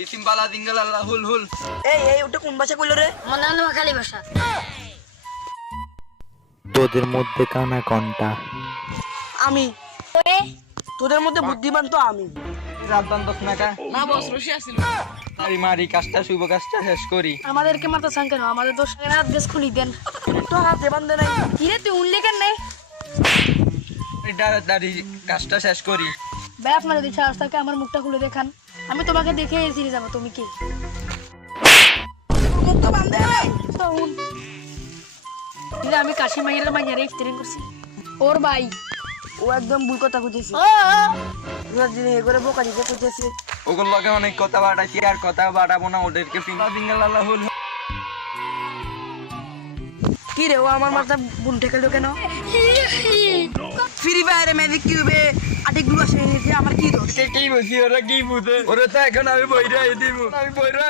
সিসিম বালা দিঙ্গল আল্লাহ হুল হুল। এই ওটা কোন ভাষা কইলো রে? মনে হয় নোয়াখালী ভাষা। তোদের মধ্যে কানা কোনটা? আমি। তোদের মধ্যে বুদ্ধিমান তো আমি। রাতবান দশ নাকা না বস রশি আসিল মারি মারি কাজটা শুভ কাজটা শেষ করি। আমাদেরকে মারতে চান কেন? আমাদের দোষ রাত বেশ খুলি দেন। তো হাত দেবান দে নাই। কিরে তুই উনলি কেন নাই? তাড়াতাড়ি কাজটা শেষ করি। ভাই আপনার যদি সাহস থাকে আমার মুখটা খুলে দেখান, আমি তোমাকে দেখে ফিরে যাবো। তুমি কি মুখ তো বান্ধে নাই। আমি কাশি মাইয়ের মাইয়ারে ইফতারিং করছি ওর ভাই। ও একদম ভুল কথা কইতেছে। রোজ দিন এ করে বোকা দিতে কইতেছে। ওগুলো লগে অনেক কথা বাড়াইছি আর কথা বাড়াবো না, ওদেরকে পিঙ্গা দিঙ্গল আল্লাহ হুল। কি রে ও আমার মাথা বুন ঠেকালো কেন? ফ্রি ফায়ারে ম্যাজিক কিউবে আটিগুলো আসে নিয়েছে, আমার কি দোষ? কি বলছি ওরা কি বুঝে? ওরা তো এখন আমি বইরা দিব, আমি বইরা